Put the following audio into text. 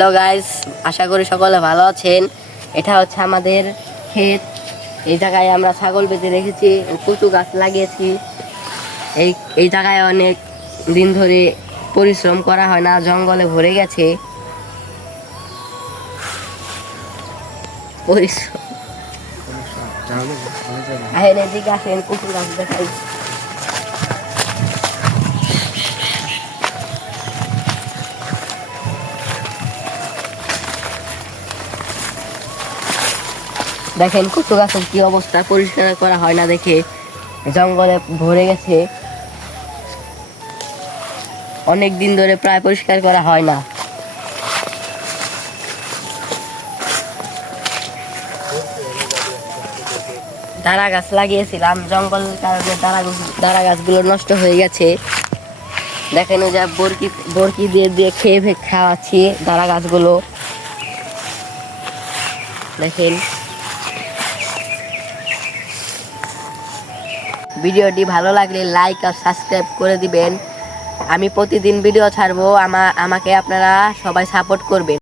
Hello guys, আশা করি সকলে ভালো আছেন। এটা হচ্ছে আমাদের ক্ষেত। এই জায়গায় আমরা ছাগল বেঁধে রেখেছি, কচু গাছ লাগিয়েছি। এই এই জায়গায় অনেক দিন ধরে পরিশ্রম করা হয় না, জঙ্গলে ভরে গেছে পরিশ্রম। এদিকে আসেন, কচু গাছ দেখাই। দেখেন কচু গাছের কি অবস্থা, পরিষ্কার করা হয় না দেখে জঙ্গলে ভরে গেছে। অনেক দিন ধরে প্রায় পরিষ্কার করা হয় না। দাঁড়া গাছ লাগিয়েছিলাম, জঙ্গল কারণে দাঁড়া গাছগুলো নষ্ট হয়ে গেছে। দেখেন ওই যে বরকি দিয়ে দিয়ে খাওয়াচ্ছি দাঁড়া গাছগুলো। দেখেন ভিডিওটি ভালো লাগলে লাইক আর সাবস্ক্রাইব করে দিবেন। আমি প্রতিদিন ভিডিও ছাড়বো, আমাকে আপনারা সবাই সাপোর্ট করবেন।